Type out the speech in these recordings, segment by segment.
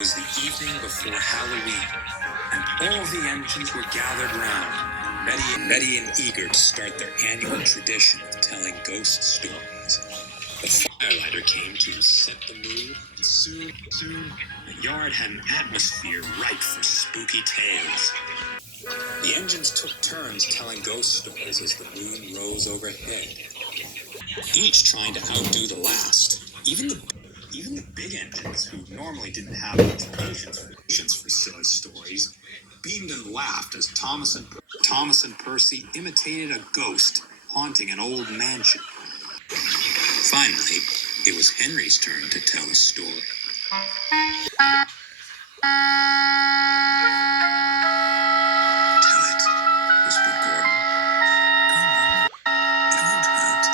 It was the evening before Halloween, and all the engines were gathered round, ready and eager to start their annual tradition of telling ghost stories. The firelighter came to set the mood, and soon, the yard had an atmosphere ripe for spooky tales. The engines took turns telling ghost stories as the moon rose overhead, each trying to outdo the last. Even the big engines, who normally didn't have much patience for silly stories, beamed and laughed as Thomas and Percy imitated a ghost haunting an old mansion. Finally, it was Henry's turn to tell a story. Tell it, whispered Gordon. Go on, it won't hurt.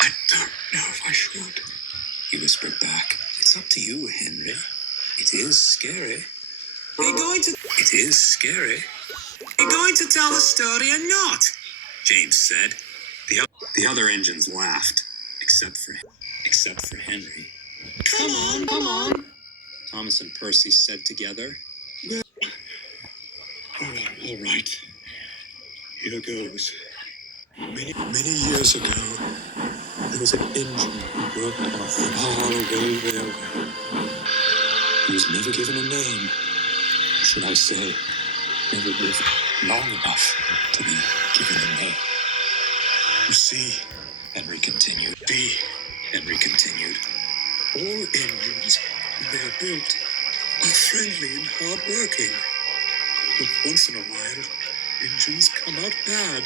I don't know if I should, he whispered back. It's up to you, Henry. It is scary. It is scary. Are you going to tell the story or not? James said. The other engines laughed, except for Henry. Come on, Thomas and Percy said together. Well, all right. Here goes. Many years ago, there was an engine who worked on a faraway railway. He was never given a name. Should I say, never lived long enough to be given a name. You see, Henry continued. All engines, when they are built, are friendly and hard-working. But once in a while, engines come out bad.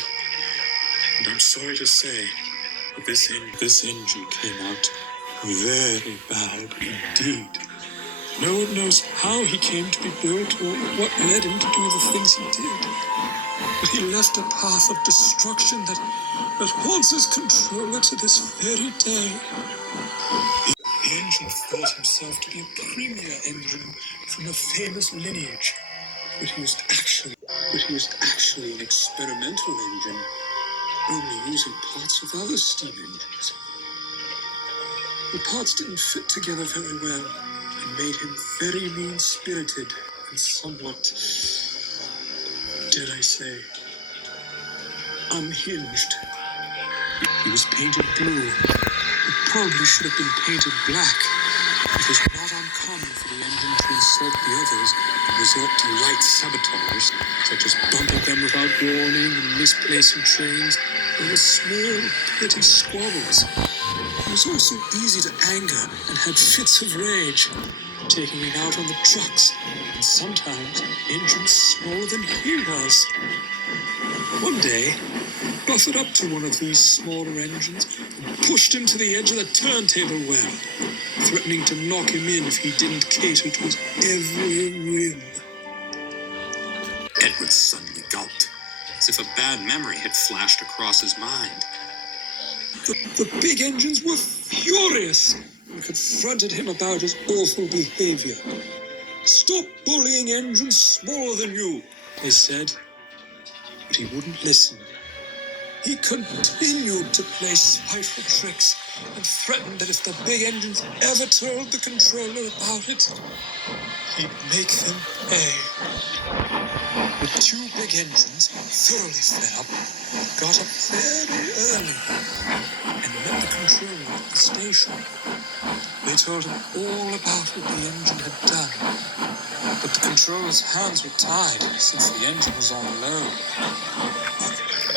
And I'm sorry to say, but this engine came out very bad indeed. No one knows how he came to be built or what led him to do the things he did. But he left a path of destruction that haunts his controller to this very day. The engine thought himself to be a premier engine from a famous lineage, but he was actually an experimental engine, only using parts of other steam engines. The parts didn't fit together very well and made him very mean-spirited and somewhat, dare I say, unhinged. He was painted blue. It probably should have been painted black. It was not uncommon for the engine to insult the others and resort to light sabotage, such as bumping them without warning and misplacing trains, or small, petty squabbles. He was also easy to anger and had fits of rage, taking it out on the trucks, and sometimes engines smaller than he was. One day, buffered up to one of these smaller engines and pushed him to the edge of the turntable well, threatening to knock him in if he didn't cater to his every whim. Edward suddenly gulped, as if a bad memory had flashed across his mind. The big engines were furious and confronted him about his awful behavior. "Stop bullying engines smaller than you," they said. But he wouldn't listen. He continued to play spiteful tricks and threatened that if the big engines ever told the controller about it, he'd make them pay. The two big engines, thoroughly fed up, got up very early and met the controller at the station. They told him all about what the engine had done, but the controller's hands were tied since the engine was on low.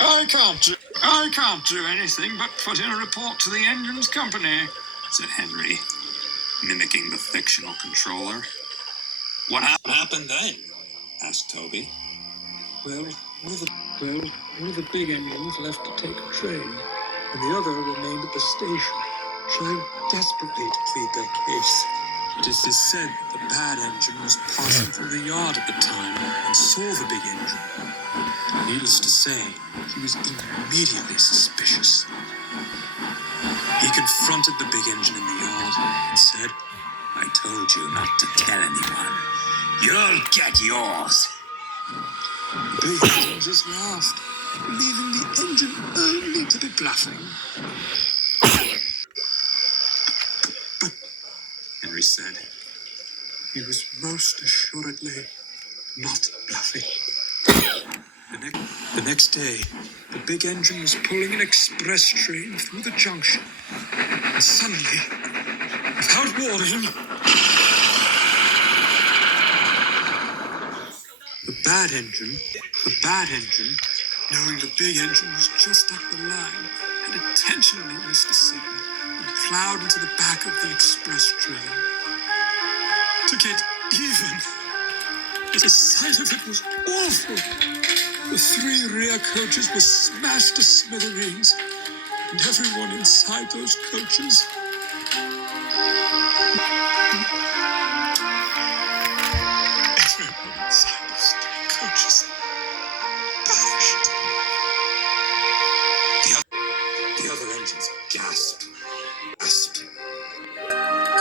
I can't do anything but put in a report to the engine's company," said Henry, mimicking the fictional controller. What happened then?" asked Toby. Well, one of the big engines left to take a train, and the other remained at the station, trying desperately to plead their case. It is said that the bad engine was passing through the yard at the time and saw the big engine. Needless to say, he was immediately suspicious. He confronted the big engine in the yard and said, "I told you not to tell anyone. You'll get yours." The big engine just laughed, believing the engine only to be bluffing. said. He was most assuredly not bluffing. The next day, the big engine was pulling an express train through the junction. And suddenly, without warning, the bad engine, knowing the big engine was just up the line, had intentionally missed the signal and plowed into the back of the express train. To get even, the sight of it was awful. The 3 rear coaches were smashed to smithereens, and everyone inside those coaches, perished. The other engines gasped.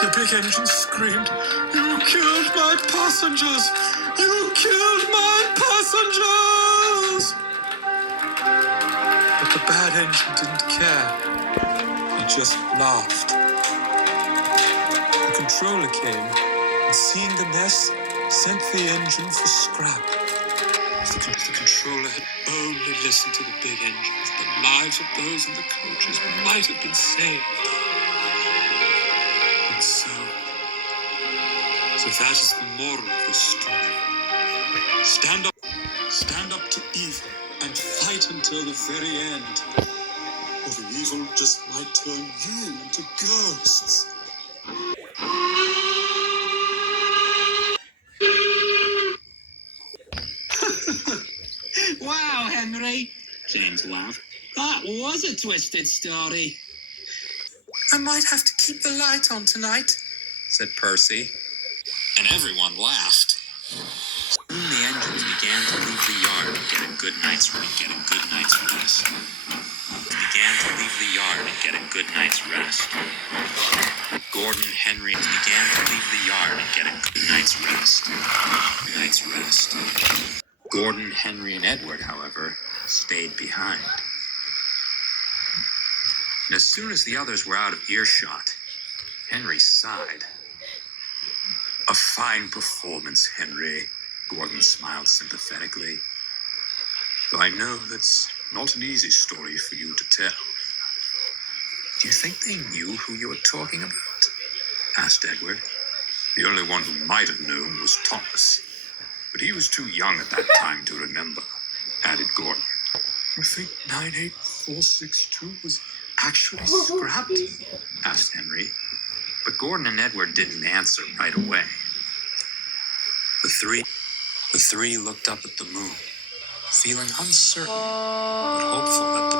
The big engine screamed, "You killed my passengers! You killed my passengers!" But the bad engine didn't care. He just laughed. The controller came, and seeing the mess, sent the engine for scrap. If the controller had only listened to the big engines, the lives of those in the coaches might have been saved. And so that is the moral of this story. Stand up to evil, and fight until the very end. Or the evil just might turn you into ghosts. Wow, Henry, James laughed. That was a twisted story. I might have to keep the light on tonight, said Percy. And everyone laughed. Soon the engines began to leave the yard and get a good night's rest. Gordon, Henry began to leave the yard and get a good night's rest. Gordon, Henry, and Edward, however, stayed behind. And as soon as the others were out of earshot, Henry sighed. A fine performance, Henry, Gordon smiled sympathetically. Though I know that's not an easy story for you to tell. Do you think they knew who you were talking about? Asked Edward. The only one who might have known was Thomas, but he was too young at that time to remember, added Gordon. You think 98462 was actually scrapped? Asked Henry. But Gordon and Edward didn't answer right away. The three looked up at the moon, feeling uncertain but hopeful that